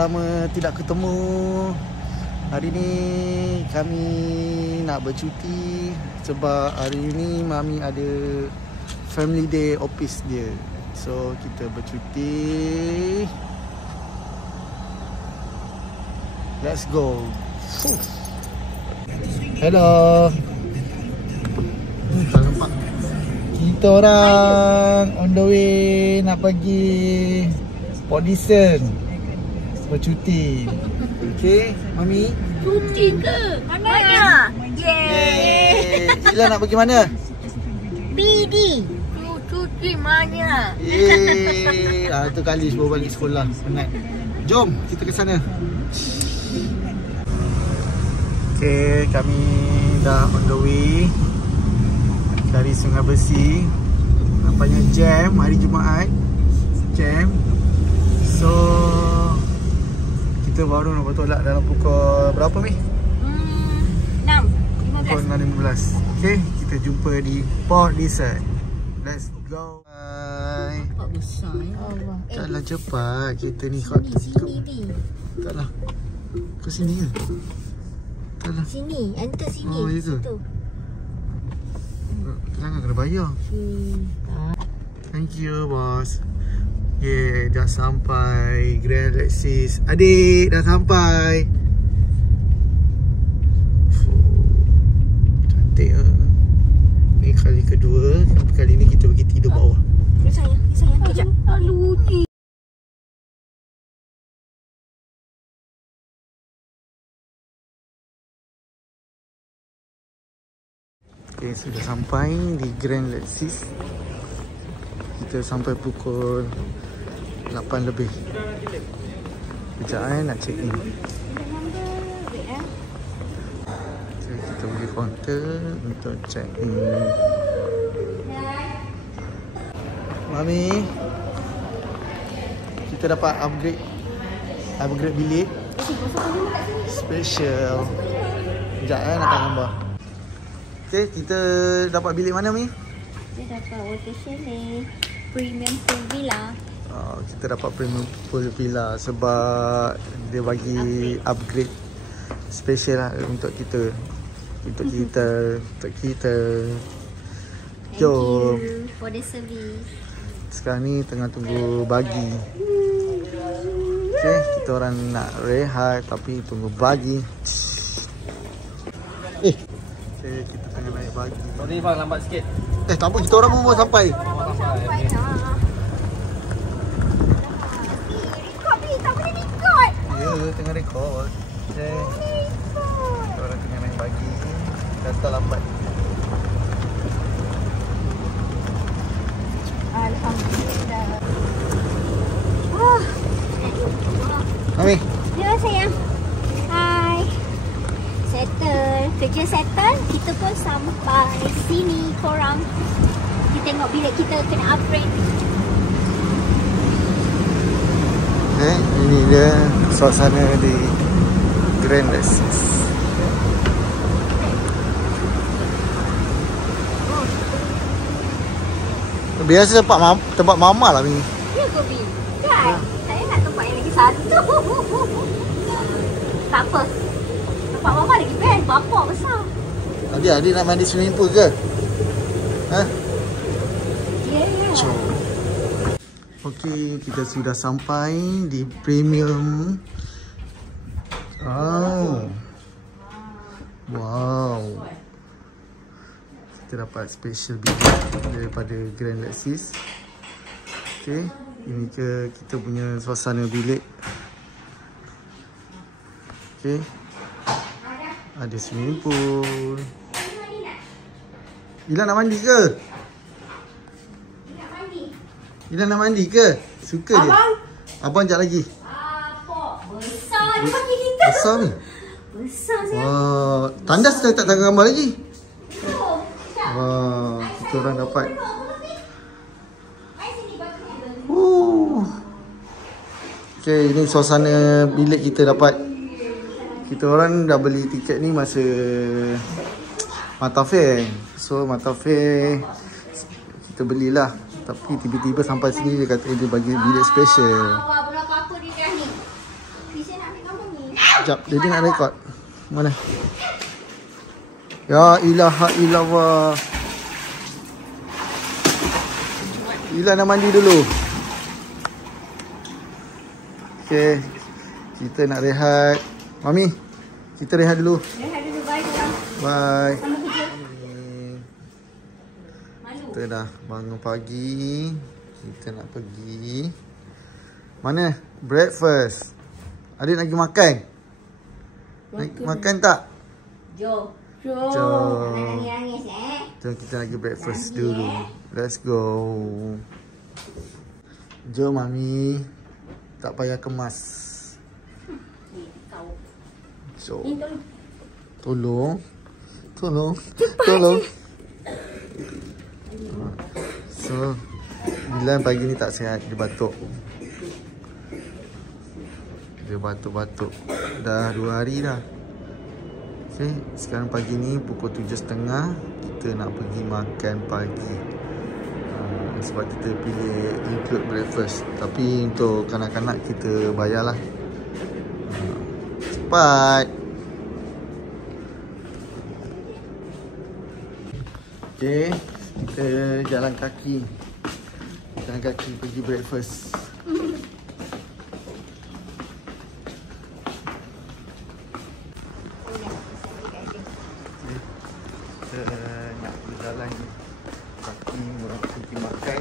lama tidak ketemu. Hari ni kami nak bercuti sebab hari ni Mami ada family day office dia. So kita bercuti. Let's go. Hello. Tak nampak. Kita orang on the way nak pergi Port Dickson bercuti. Okay, Mami? Cuti ke? Mana? Yeay. Ila nak pergi mana? BD. Cuti mana? Yeay. Itu kali baru balik sekolah. Penat. Jom kita ke sana. Okay, kami dah on the way dari Sungai Besi. Nampaknya jam hari Jumaat. Jam. So kita baru nak bertolak dalam pukul berapa Mi? 6:15. Pukul 6:15. Okay, kita jumpa di Port Dickson. Let's go. Bye. Nampak besar ya. Allah. Taklah cepat kita ni. Sini ni. Taklah. Ke sini ke? Taklah. Sini, enter sini. Oh, ya ke? Situ. Jangan kena bayar. Thank you, boss. Yeah, dah sampai Grand Lexis. Adik, dah sampai. Cantik lah. Ni kali kedua. Kali ni kita pergi tidur bawah. Sayang, kejap. Aduh ni. Okay, sudah sampai di Grand Lexis. Kita sampai pukul 8 lebih. Sekejap nak check in. Okay, kita pergi kaunter untuk check in. Mami, kita dapat upgrade bilik special. Sekejap nak tanya gambar. Okay, kita dapat bilik mana Mi? Kita dapat water chalet premium pool villa. Kita dapat premium pool villa sebab dia bagi upgrade special lah untuk kita. Untuk kita. Jom. Thank you for the service. Sekarang ni tengah tunggu bagi. Okay, kita orang nak rehat tapi tunggu bagi. Okay, kita tengah naik bagi. Sorry bang, lambat sikit. Tak apa, kita orang pun mau sampai. Sampai dah. Record ni, tak boleh record. Ya, tengah rekod. Okay. Kita orang tengah naik bagi. Datang lambat. Alhamdulillah. Mami. Ya sayang. Hai. Settle. Kerja settle. Kita pun sampai sini korang. Kita tengok bilik kita kena upgrade. Okay, ini dia suasana di Grand Lexis. Biasa tempat mama lah ni. Ya ke Bin? Kan? Saya nak tempat yang lagi satu. Tak apa. Tempat mama lagi best. Bapak besar. Adik nak mandi swimming pool ke? Ha? Ya. Jom. Okey, kita sudah sampai di premium. Wow. Kita dapat special bilik daripada Grand Lexis. Okey, ini kita punya suasana bilik. Okey. Ada swimming pool. Ila nak mandi ke? Ila nak mandi ke? Suka dia? Abang sekejap lagi. Apa? Besar dia bagi kita. Besar ni? Besar saya. Wah, tandas tak tangga gambar lagi. Wah, kita orang dapat. Okay, ini suasana bilik kita dapat. Kita orang dah beli tiket ni masa Mata Fair. So Mata Fair kita belilah. Tapi tiba-tiba sampai sini dia kata dia bagi bilik special. Berapa apa dia dah ni? Sekejap, dia nak record. Mana? Ya ilaha illallah. Ila nak mandi dulu. Okay, kita nak rehat. Mami, kita rehat dulu. Rehat dulu, bye korang. Bye. Sama kerja. Kita dah bangun pagi. Kita nak pergi. Mana? Breakfast. Adik nak pergi makan? Makan tak? Jom. Jom. Jangan nangis Jom kita nak pergi breakfast dulu. Let's go. Jom Mami. Tak payah kemas. So, tolong. So, Dilan pagi ni tak sihat. Dia batuk. Dia batuk-batuk. Dah 2 hari dah. Okay, sekarang pagi ni pukul 7.30. Kita nak pergi makan pagi. Sebab kita pilih include breakfast. Tapi untuk kanak-kanak kita bayarlah. Cepat. Okay, kita jalan kaki. Jalan kaki pergi breakfast. Kita nak berjalan kaki pergi makan.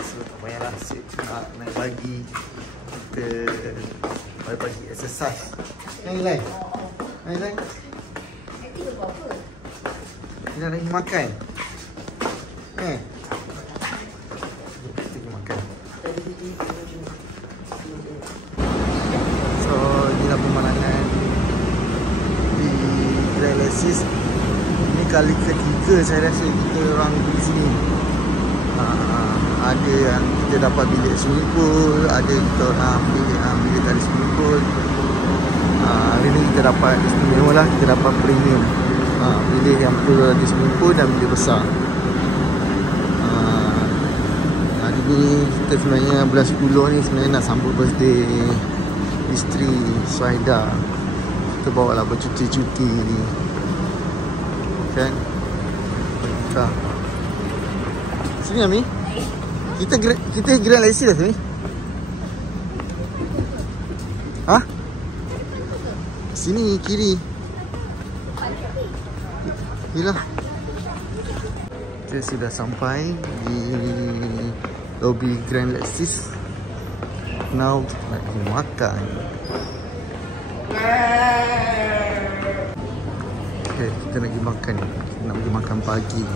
So tak payahlah nak naik pagi. Kita pagi-pagi exercise. Yang lain? Yang lain? Kita nak pergi makan. Kita pergi makan. So inilah pemandangan di Grand Alexis. Ini kali ketiga saya rasa kita orang di sini. Ada yang kita dapat bilik swimming pool, ada kita bilik tak ada swimming pool. Hari ni kita dapat istimewa lah, kita dapat premium. Bilik yang perlu ada swimming pool dan bilik besar. Hari ni kita sebenarnya bulan 10 ni sebenarnya nak sambut birthday isteri Suhaida. Kita bawa lah bercuti-cuti kan. Sini Ami. Kita Grand Alexis dah sini. Sini kiri. Inilah. Kita sudah sampai di lobi Grand Alexis. Now nak pergi makan. Okay, kita nak pergi makan. Kita nak pergi makan pagi.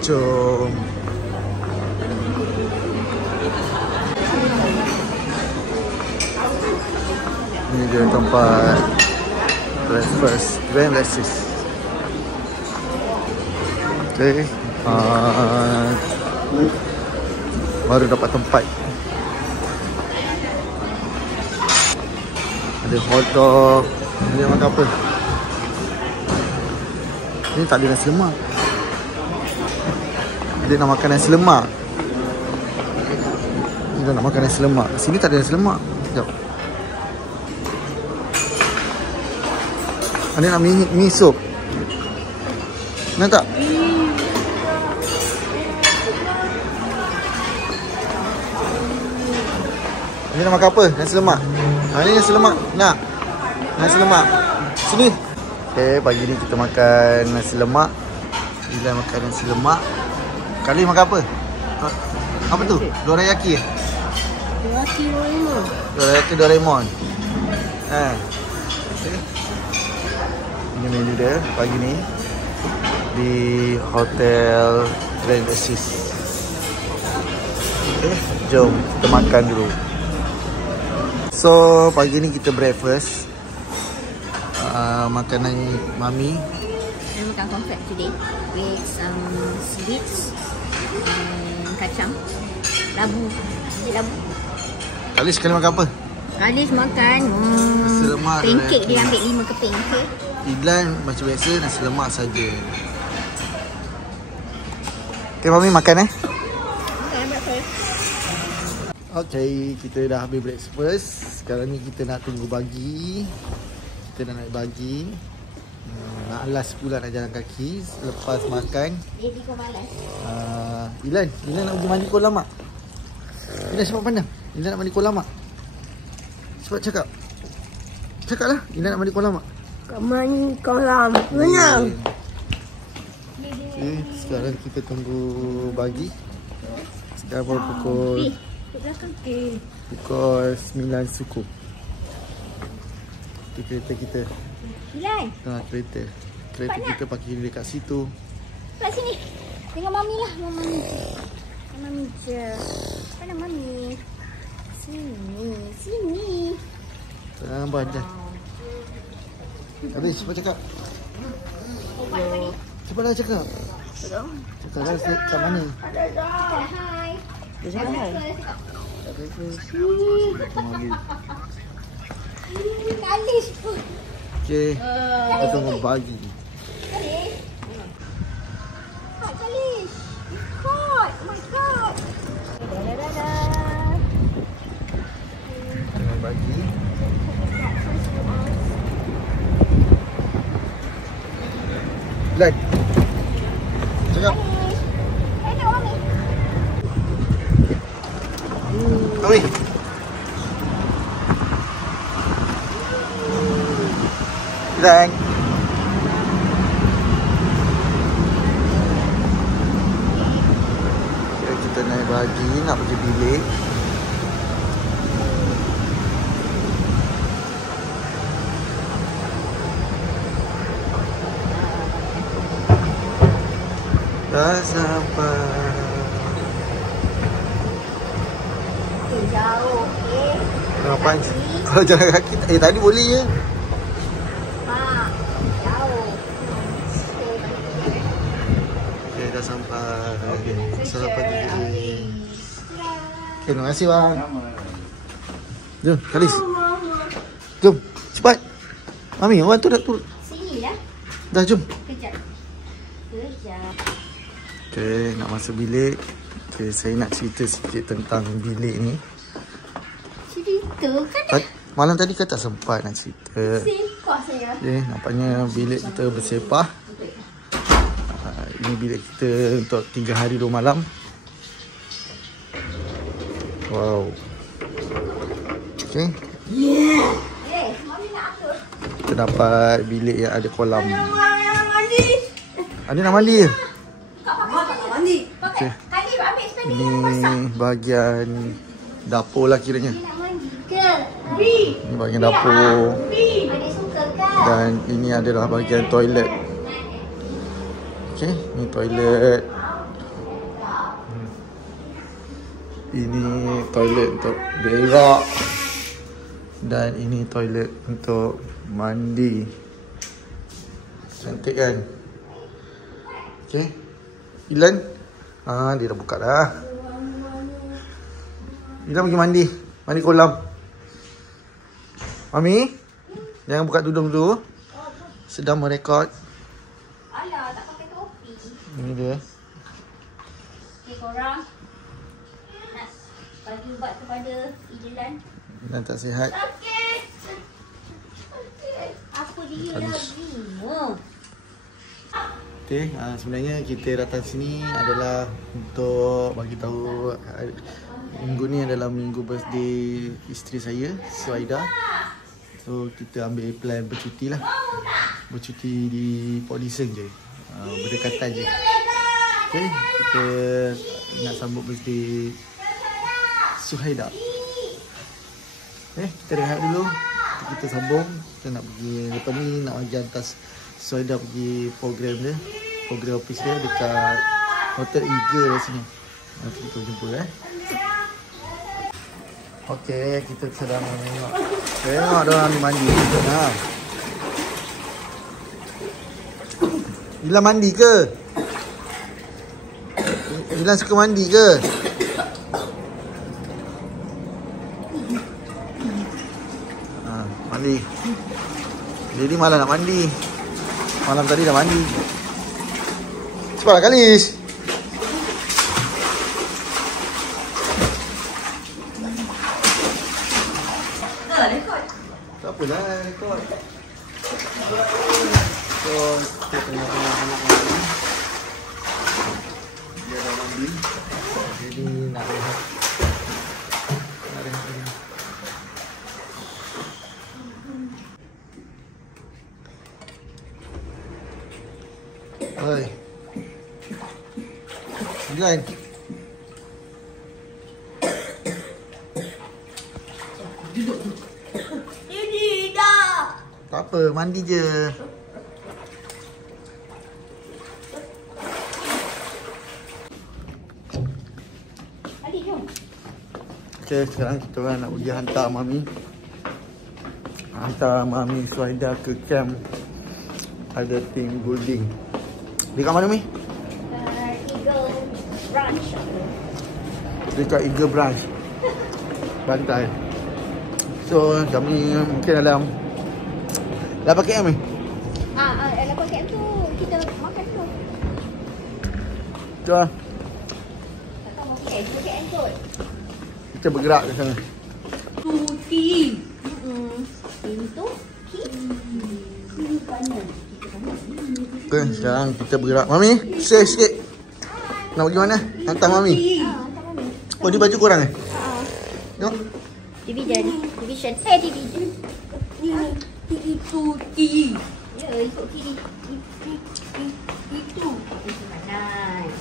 Jom. Ini dia tempat breakfast Grand Alexis. Okay, baru dapat tempat. Ada hotdog. Dia makan apa? Ini tak ada nasi lemak. Dia nak makan nasi lemak. Dia nak makan nasi lemak. Sini tak ada nasi lemak. Sekejap. Dia nak mi sup. Nak tak? Dia nak makan apa? Nasi lemak. Ini nasi lemak. Nak? Nasi lemak. Sini. Okay, pagi ni kita makan nasi lemak. Bila makan nasi lemak. Kali makan apa? Apa tu? Dorayaki. Dorayaki Doraemon. Dorayaki Doraemon. Okay. Ini menu dia pagi ni di Hotel Grand Alexis. Okay, jom kita makan dulu. So pagi ni kita breakfast. Makanan Mami. I makan cornflake today with some sweets and kacang. Labu. Labu. Kali sekali makan apa? Kali makan nasi lemak. Pancake dia ambil 5 keping. Okay. Idlan macam biasa nasi lemak saja. Okay Mami makan Okay, kita dah habis breakfast. Sekarang ni kita nak tunggu bagi. Kita nak naik bagi. Nak alas pula nak jalan kaki selepas makan. Baby kau malas. Ilan nak pergi mandi kolam mak. Ilan cepat pandang. Ilan nak mandi kolam mak. Cepat cakap. Cakaplah. Ilan nak mandi kolam mak. Mandi kolam. Benar. Okay, sekarang kita tunggu bagi. Sekarang baru pukul 9 suku. Itu kereta kita. Ilan. Kereta kita parking dekat situ. Kat sini. Dengan mami lah. Mami je. Mana mami? Sini. Tambah dah. Habis cepat cakap. Cepatlah cakap. Cakaplah kat mana? Hai. Kalish pun. Okay, kita tunggu bagi. Kalish. Kalish. Caught. Oh my god. Tengok bagi. Lan. Cakap. Tengok mami. Oi. Lan. Kita naik bagi nak pergi bilik. Dah sampai. Jauh. Ngapain? Kalau jalan kaki tadi boleh je. Jauh. Okay, dah sampai. Selamat pagi. Okay, terima kasih bang. Jom, Khalis. Jom, cepat. Mami, orang tu dah turun. Sini dah. Dah, jom. Kejap. Okay, nak masuk bilik. Okay, saya nak cerita sikit tentang bilik ni. Cerita kan? Malam tadi kan tak sempat nak cerita. Sepah saya. Okay, nampaknya bilik kita bersepah. Ini bilik kita untuk 3 hari 2 malam. Wow. Okay. Mami nak atur. Kita dapat bilik yang ada kolam. Ada nak mandi je? Okay. Kali ambil sepeda Ini bahagian dapur lah kiranya. nak mandi ke? Ini bahagian dapur. Adik suka kan? Dan ini adalah bahagian toilet. Okay, ni toilet. Ini toilet untuk berak. Dan ini toilet untuk mandi. Cantik kan? Okay. Ilan? Dia dah buka dah. Ilan pergi mandi. Mandi kolam. Mami, jangan buka tudung dulu. Sedang merekod. Alah, tak pakai topi. Ini dia. Okay, korang nak bagi ubat kepada Ilan. Ilan tak sihat. Sakit. Apa dia lagi? Okay, sebenarnya kita datang sini adalah untuk bagi tahu minggu ni adalah minggu birthday isteri saya, Suhaida. So kita ambil plan bercuti lah. Bercuti di Port Dickson je. Berdekatan je. Okay, kita nak sambut birthday Suhaida. Okay, kita rehat dulu. Kita sambung. Kita nak pergi, lepas ni nak bagi hantar Suhaida pergi program dia. Program office dia dekat Hotel Eagle sini. Nanti kita jumpa Okay, kita sedang tengok. Tengok diorang mandi. Ilan mandi ke? Ilan suka mandi ke? Mandi. Jadi malam nak mandi. Malam tadi dah mandi. Cepatlah Khalis. So, kita tengok anak-anak mami. Dia dah mandi. Jadi nak rehat. Nak rehat lagi. Hai. Jalan. Ini dah. Tak apa, mandi je. Adik jom. Okay, sekarang kita orang nak pergi hantar mami. Hantar mami Suhaida ke camp. Ada team building. Dekat mana, Mi? Eagle Branch. Dekat Eagle Branch, Bantai. So, kami mungkin dalam 8 km ni. Lepas KM tu kita makan dulu. Jom. Tak tahu mau KM, 2 KM kot. Kita bergerak ke sana. Tuti. Pintu Okay, sekarang kita bergerak. Mami, share sikit. Nak pergi mana? Hantar mami. hantar mami. Oh, ni baju korang eh? Tengok. Division. Division. Ini tuti. Ya, ikut kiri. Itu. Nice.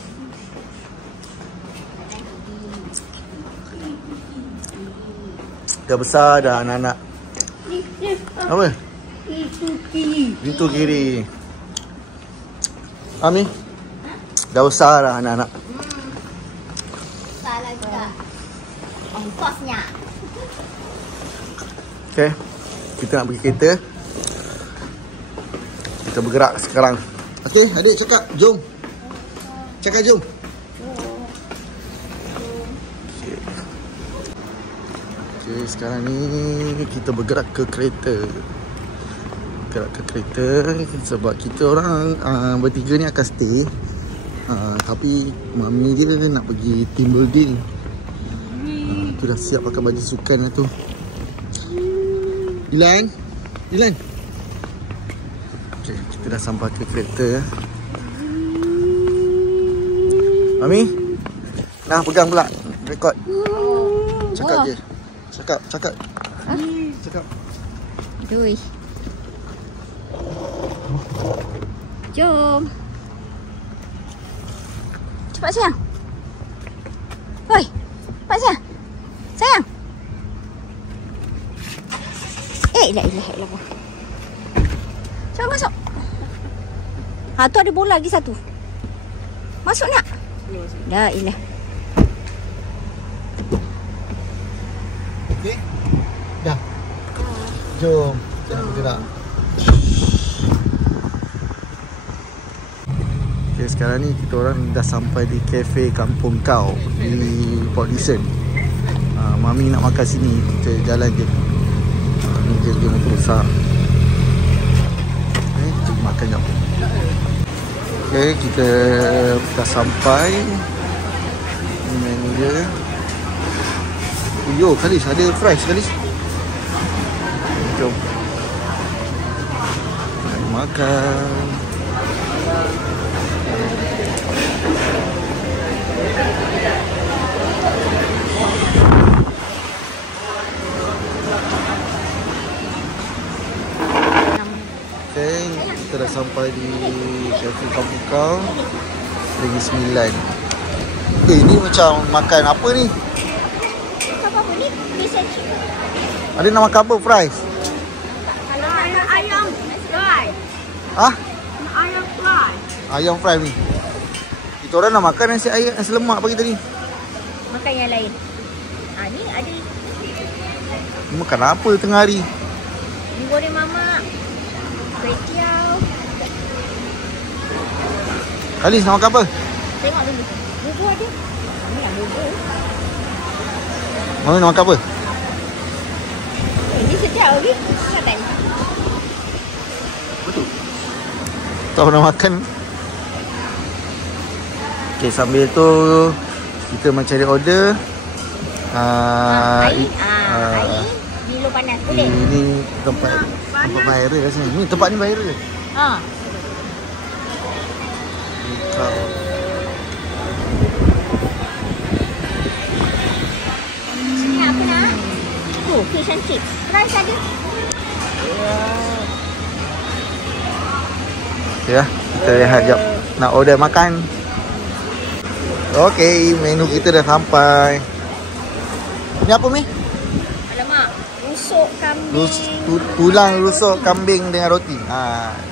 Dah besar dah anak-anak. Apa? Tuti. Pintu kiri. Mami, dah besar dah anak-anak. Salah juga. Ongkosnya. Okay, kita nak pergi kereta. Kita bergerak sekarang. Okay, adik cakap jom. Cakap jom. Okay, sekarang ni kita bergerak ke kereta. Bergerak ke kereta sebab kita orang bertiga ni akan stay. Tapi mami dia nak pergi team building. Tu dah siap pakai baju sukan lah tu. Dilan. Okay, kita dah sampai ke kereta. Mami, nah pegang pula. Rekod. Cakap je. Cakap. Cakap. Dui. Jom. Cepat sayang. Hoi. Cepat sayang. Sayang. La ilaha illallah. Cepat masuk. Tu ada bola lagi satu. Masuk nak? La ilah. Okay. Dah. Jom. Kita nak bergerak. Okay, sekarang ni kita orang dah sampai di kafe Kampung Kau di Port Dickson. Mami nak makan sini, kita jalan je. Ni dia motor besar. Okay, kita makan jap. Okay, kita dah sampai. Ini menu dia. Yo, Khalis ada fries Khalis. Jom. Mari makan. Okay, kita dah sampai di Cafe Kampung Kau. Lagi 9. Ni macam makan apa ni? Apa ni? Fish and chip. Ada nak makan apa? Fries? Kalau ayam fry. Ah? Ayam fly. Ayam fry ni. Kita orang nak makan nasi ayam, nasi lemak pagi tadi. Makan yang lain. Ni ada Ni makan apa tengah hari? mi goreng mamak. Kuih tiaw. Khalis nak makan apa? Tengok dulu. Bubur ada. Ni yang bubur. Mami nak makan apa? Ni sedap lagi. Kata ni. Betul. Tahu nak makan. Okay, sambil tu kita mencari order. Air. Air. Milo panas. Boleh? Ini tempat Nampak viral kat sini. Ni tempat ni viral ke? Ha. Sini apa nak? Oh, fish and chips. Rice ada? Okay lah, kita lihat jap. Nak order makan. Okay, menu kita dah sampai. Ni apa Mi? Alamak, rusuk kambing. Tulang rusuk kambing dengan roti.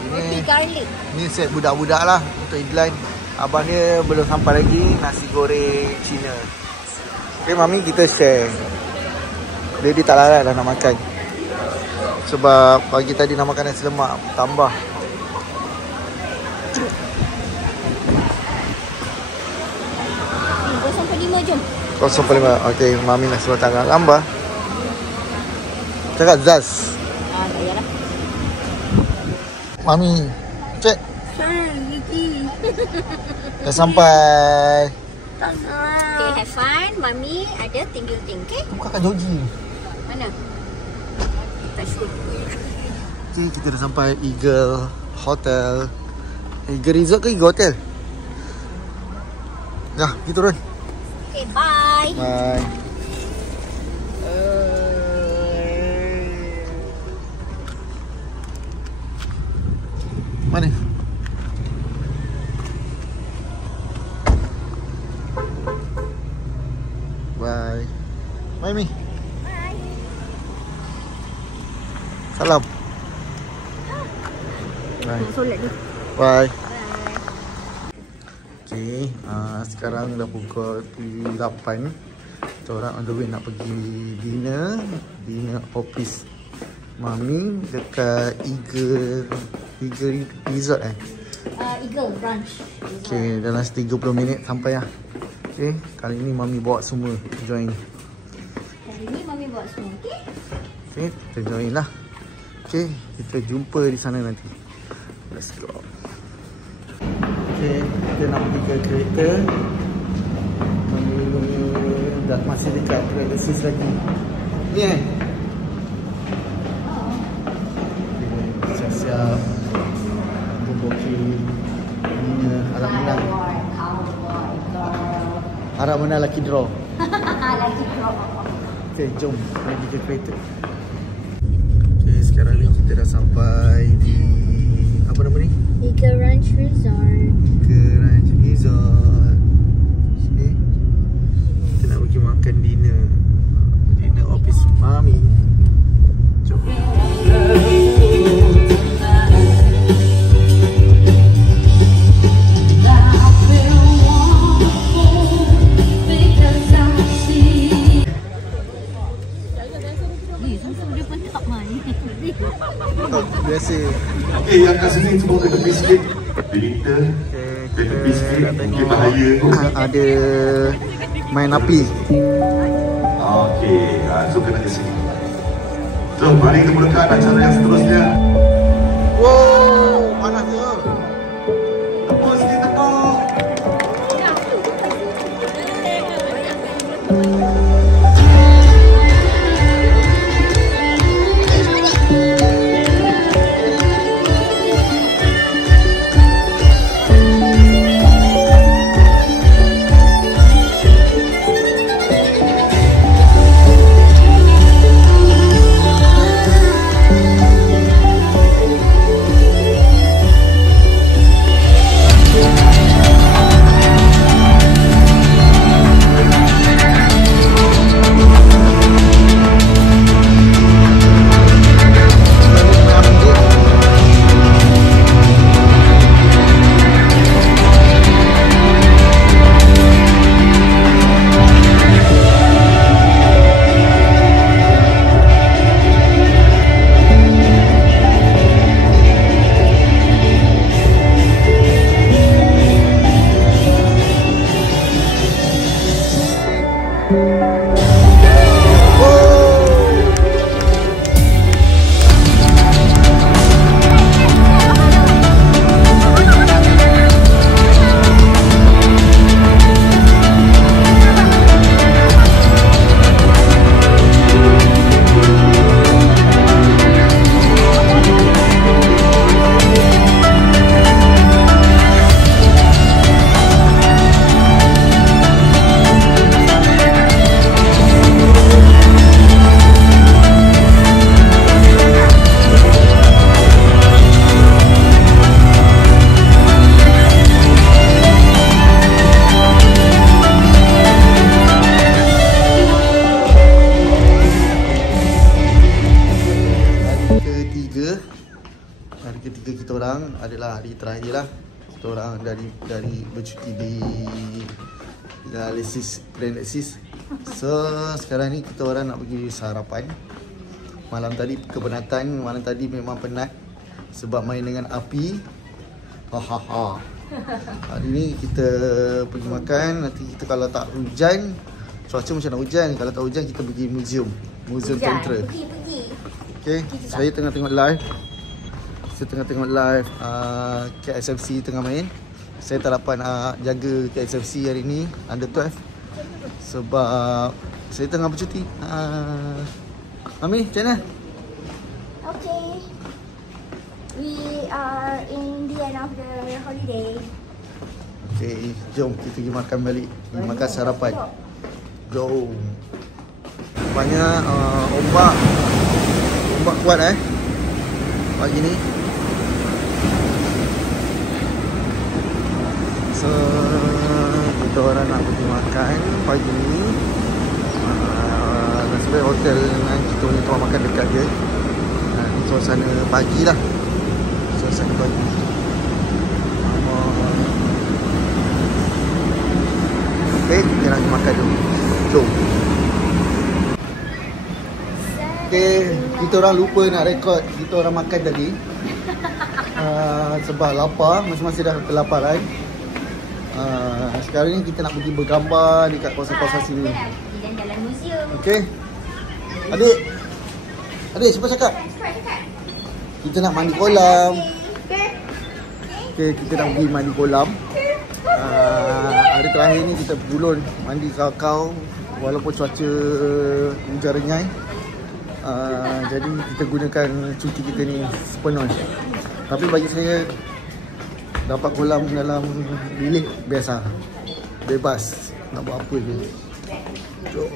Roti garlic. Ni set budak-budak lah untuk Idlan. Abang dia belum sampai lagi. Nasi goreng Cina. Okay Mami, kita share. Dia tak larat dah nak makan. Sebab pagi tadi nak makan nasi lemak. Tambah 0.5 jom. 0.5. Okay, Mami nak suruh tangan tambah. Cakap Zaz. Tak payahlah. Mami, cek. Gigi. Dah sampai. Tak nak. Okay, have fun. Mami ada tinggal okay? Bukan Kak Joji. Mana? Tak sure. Okay, kita dah sampai Eagle Hotel. Eagle Resort ke Eagle Hotel? Dah, kita turun. Okay, bye. Bye. Mana? Bye. Bye Mi. Bye. Salam. Bye. Solat dulu. Bye. Bye. Okay, sekarang dah pukul 8. Kita orang on the way nak pergi dinner office Mami dekat Eagle Resort Eagle Brunch. Okay, dalam 30 minit sampai lah. Okay, kali ni Mami bawa semua join. Kali ni Mami buat semua, okay? Okay, kita join lah. Okay, kita jumpa di sana nanti. Let's go. Okay, kita nak pergi ke kereta. Mami dah masih dekat kereta sis lagi. Ni siap-siap untuk booking dinner. Harap menang lucky draw. Lagi drop. Okay, jom pergi ke kereta. Okay, sekarang ni kita dah sampai di apa nama ni? Eagle Ranch Resort. Eagle Ranch Resort. Okay, kita nak pergi makan dinner office Mami. Jom. Biasa. Okey, yang kat sini semua kena tepi sikit. Filter, kena tepi sikit, mungkin bahaya. Ada main api. Okey, so kena ke sini. So, mari kita mulakan acara yang seterusnya. Wow, panas je. Tepuk sikit, tepuk. Hari ketiga kita orang adalah hari terakhir lah. Kita orang dari bercuti di Alexis, Grand Alexis. So sekarang ni kita orang nak pergi sarapan. Malam tadi kepenatan, malam tadi memang penat sebab main dengan api. Hahaha. Hari ni kita pergi makan. Nanti kita kalau tak hujan, cuaca macam nak hujan. Kalau tak hujan kita pergi museum tentera. Pergi. Okay, saya tengah tengok live. Saya tengah tengok live KSFC tengah main. Saya tak dapat jaga KSFC hari ni under 12 sebab saya tengah bercuti. Mami, macam mana? Okay. We are in the end of the holiday. Okay, jom kita pergi makan balik. Pergi makan sarapan. Jom. Rupanya ombak kuat pagi ni. So kita orang nak pergi makan pagi ni. Nasib hotel yang kita punya tempat makan dekat je. Ni suasana pagi lah. Suasana pagi. Okay, kita nak pergi makan dulu. Jom. Okay, kita orang lupa nak rekod kita orang makan tadi. Sebab lapar, masing-masing dah kelaparan. Sekarang ni kita nak pergi bergambar dekat kawasan-kawasan sini. Kita jalan museum. Okay. Adik cepat cakap. Kita nak mandi kolam. Okay, kita nak pergi mandi kolam. Hari terakhir ni kita bergulun mandi kau-kau walaupun cuaca hujan renyai. Jadi kita gunakan cuti kita ni sepenuh. Tapi bagi saya dapat kolam dalam bilik biasa. Bebas nak buat apa je. Jom.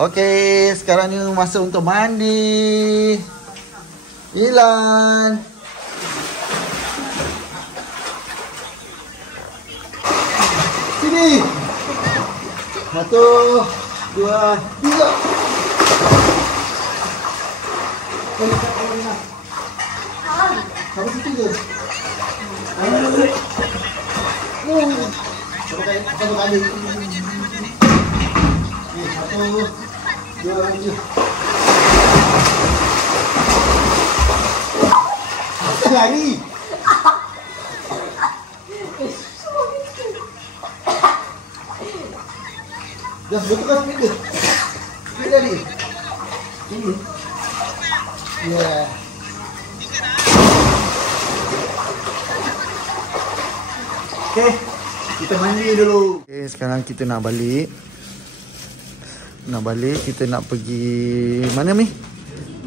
Okey, sekarang ni masa untuk mandi. Ilan. Sini. 1, 2, 3. Sampai situ je. Satu kali. 1, 2, 3. Lari. Dah betulkan speaker. Speaker tadi. Ini. Yeah. Okay, kita mandi dulu. Okay, sekarang kita nak balik. Kita nak pergi mana ni?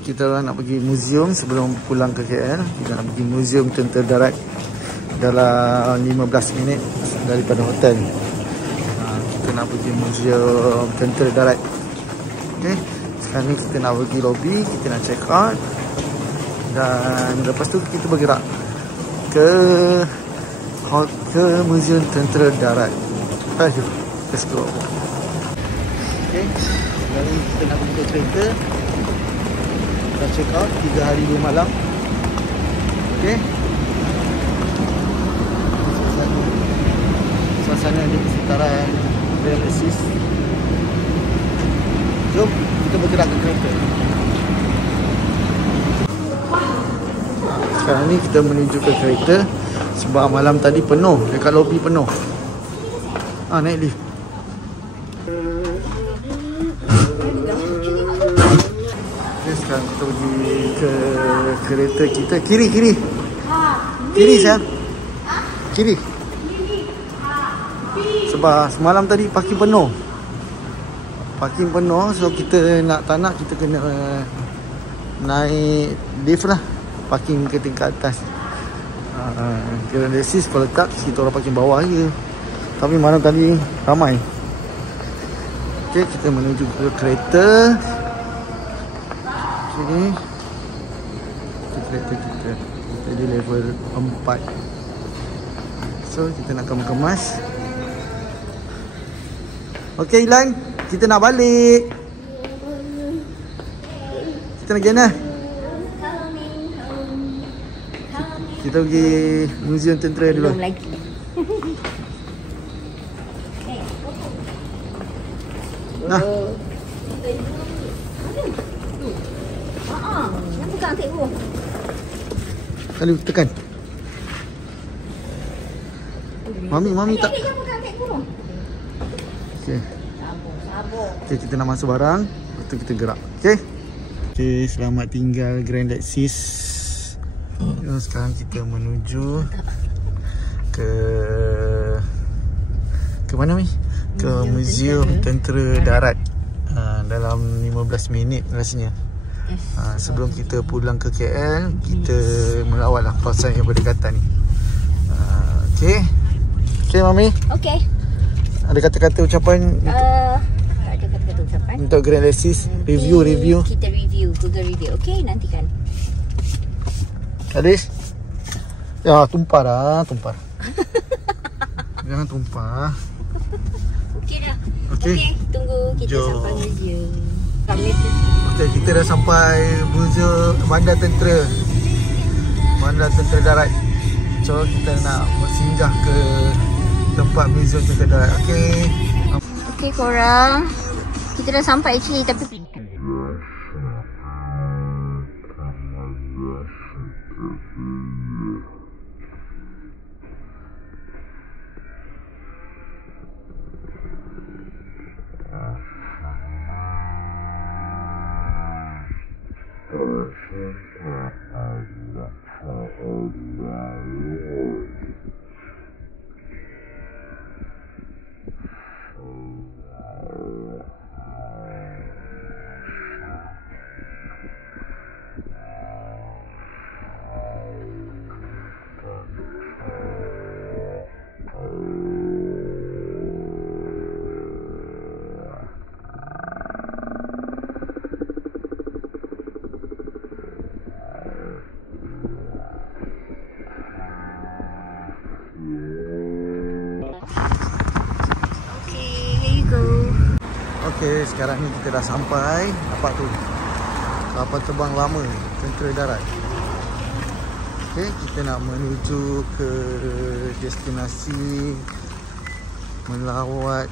Kita nak pergi museum sebelum pulang ke KL. Kita nak pergi museum tentera darat dalam 15 minit daripada hotel. Kita nak pergi museum tentera darat. Okay, sekarang ni kita nak pergi lobby, kita nak check out. Dan lepas tu kita bergerak ke museum tentera darat. Aduh, let's go. Okay, sekarang kita nak pergi ke kereta. Kita check out 3 hari 2 malam. Okay, suasana di sekitaran Grand Alexis. Jom kita bergerak ke kereta. Sekarang ni kita menuju ke kereta sebab malam tadi penuh, dekat lobi penuh. Naik lift. Okay, sekarang kita pergi ke kereta kita. Kiri. Kiri sayang. Kiri. Sebab semalam tadi parking penuh. So kita tak nak kita kena naik lift lah. Parking ke tingkat atas. Grand Alexis kalau tak kita orang parking bawah je. Tapi malam tadi ramai. Okay, kita menuju ke kereta. Okay, kereta kita di level 4. So kita nak kemas. Okay Ilan, kita nak balik. Kita nak pergi mana? Kita pergi Museum Tentera dulu. Belum lagi. Nah, Yang pegang cikgu. kali tekan. Mami tak. Yang pegang cikgu. Okey. Sabar. Okey, kita nak masuk barang, lepas tu kita gerak. Okey. Okey, selamat tinggal Grand Lexis. Sekarang kita menuju ke mana ni? Ke Museum Tentera Darat. Dalam 15 minit rasanya. Sebelum kita pulang ke KL, kita melawatlah kawasan yang berdekatan ni. Okey. Okey Mami, Okey. ada kata-kata ucapan Tak ada kata-kata ucapan. untuk Grand Lexis? Review. Kita review, Google review. Okey, nantikan. Hadis? Ya, tumpah dah, tumpah. Jangan tumpah. Okey dah. Okey. Tunggu kita Jom. sampai museum. Kat Malaysia. Okey, kita dah sampai Museum Bandar Tentera Darat. So, kita nak bersinggah ke tempat Museum Tentera Darat. Okey. Okey korang. Kita dah sampai actually tapi Okey, sekarang ni kita dah sampai. Nampak tu kapal terbang lama Tentera Darat. Okey, kita nak menuju ke destinasi melawat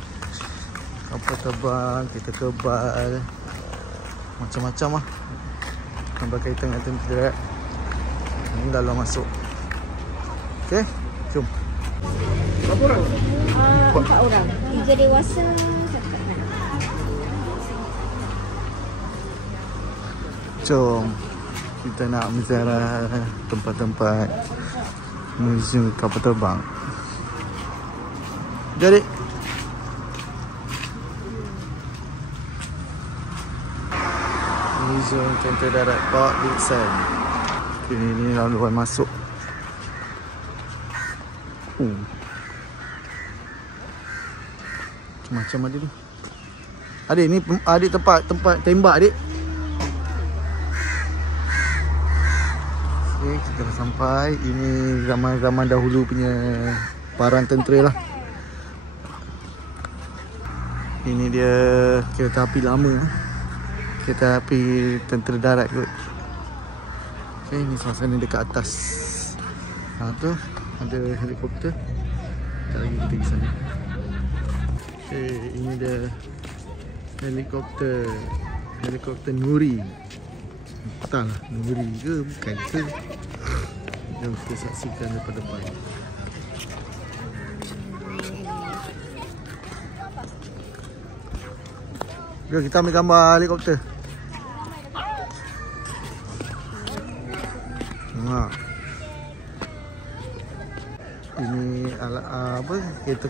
kapal terbang, kereta kebal, macam-macam lah yang berkaitan dengan Tentera Darat. Ini dah lah masuk. Okey, jom. Berapa orang? 4 orang. 3 dewasa. Jom kita nak menziarah tempat-tempat muzium kapal terbang. Jadi Museum Tentera Darat Port Dickson. Ini laluan masuk. Macam ada ni. Adik ni adik tempat tembak adik. Okay, kita dah sampai. Ini zaman-zaman dahulu punya barang tentera lah. Ini dia kereta api lama. Kereta api Tentera Darat kot. Okay, ini suasana dekat atas. Tu ada helikopter. Sekejap lagi kita pergi sana. Okay, ini dia helikopter. Helikopter Nuri. Entahlah Nuri ke bukan ke. Jom kita saksikan daripada depan. Jom kita ambil gambar helikopter. Ini alat apa kereta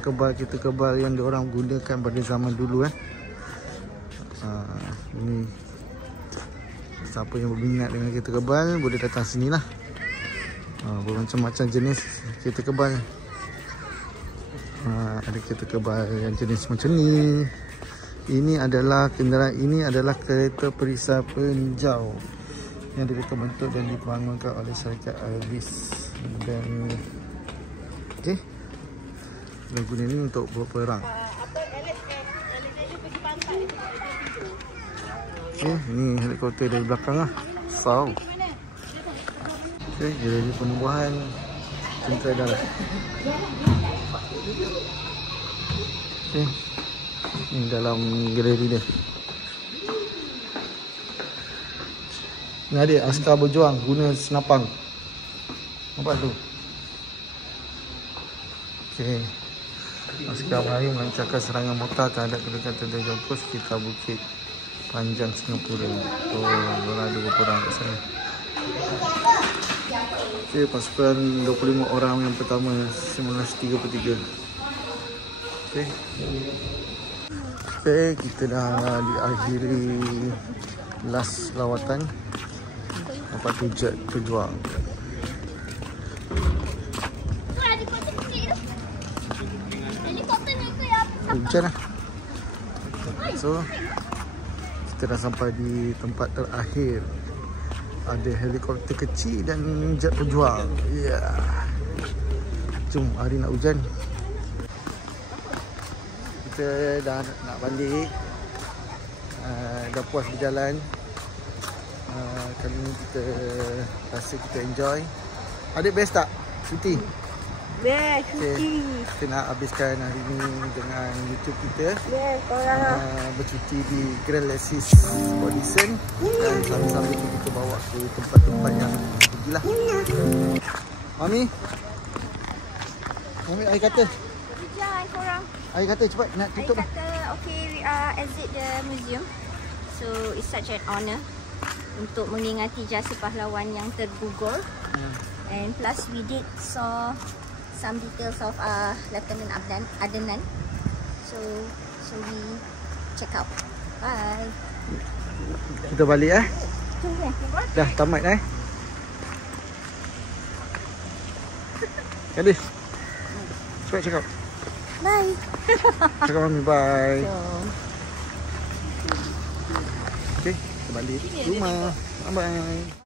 kebal yang diorang gunakan pada zaman dulu ini siapa yang berminat dengan kereta kebal boleh datang sini lah. Bermacam-macam jenis kereta kebal. Ada kereta kebal yang jenis macam ni. Ini adalah kenderaan, ini adalah kereta perisai peninjau yang bentuk dan dibangunkan oleh syarikat Airbus. Dan okey, guna ini untuk berperang. Okey, ini helikopter dari belakang lah. So Okay, galeri penubuhan Central Darat. Okay, ni dalam galeri dia. Ni ada askar berjuang guna senapang. Nampak tu? Okay. Askar Melayu melancarkan serangan mortar terhadap kedudukan tentera Jepun sekitar Bukit Panjang Singapura. Oh, ada berperang kat sana. Okay, pasukan 25 orang yang pertama 1933. Okay. Okay, kita dah diakhiri last lawatan. Lepas tu jet terjuang. Hujan lah. So kita dah sampai di tempat terakhir. Ada helikopter kecil dan jet terjuang. Ya yeah. Jom, hari nak hujan. Kita dah nak balik. Dah puas berjalan. Kali ni kita rasa kita enjoy. Adik best tak? Cuti? Best, cuti. Kita nak habiskan hari ni dengan YouTube kita. Best, korang. Bercuti di Grand Lesis Audition. Dan sambil-sambil tu kita bawa ke tempat-tempat yang pergilah. Mami? Mami, air kata. Hujan korang. Air kata cepat nak tutup. I kata, okay, we are exit the museum. So, it's such an honor untuk mengingati jasa pahlawan yang tergugur. And plus, we did saw some details of Lieutenant Adnan. So we check out. Bye. Kita balik Dah tamat Gadis. Cepat check out. Bye. Cakap Mami bye. Okay, kita balik rumah. Bye bye.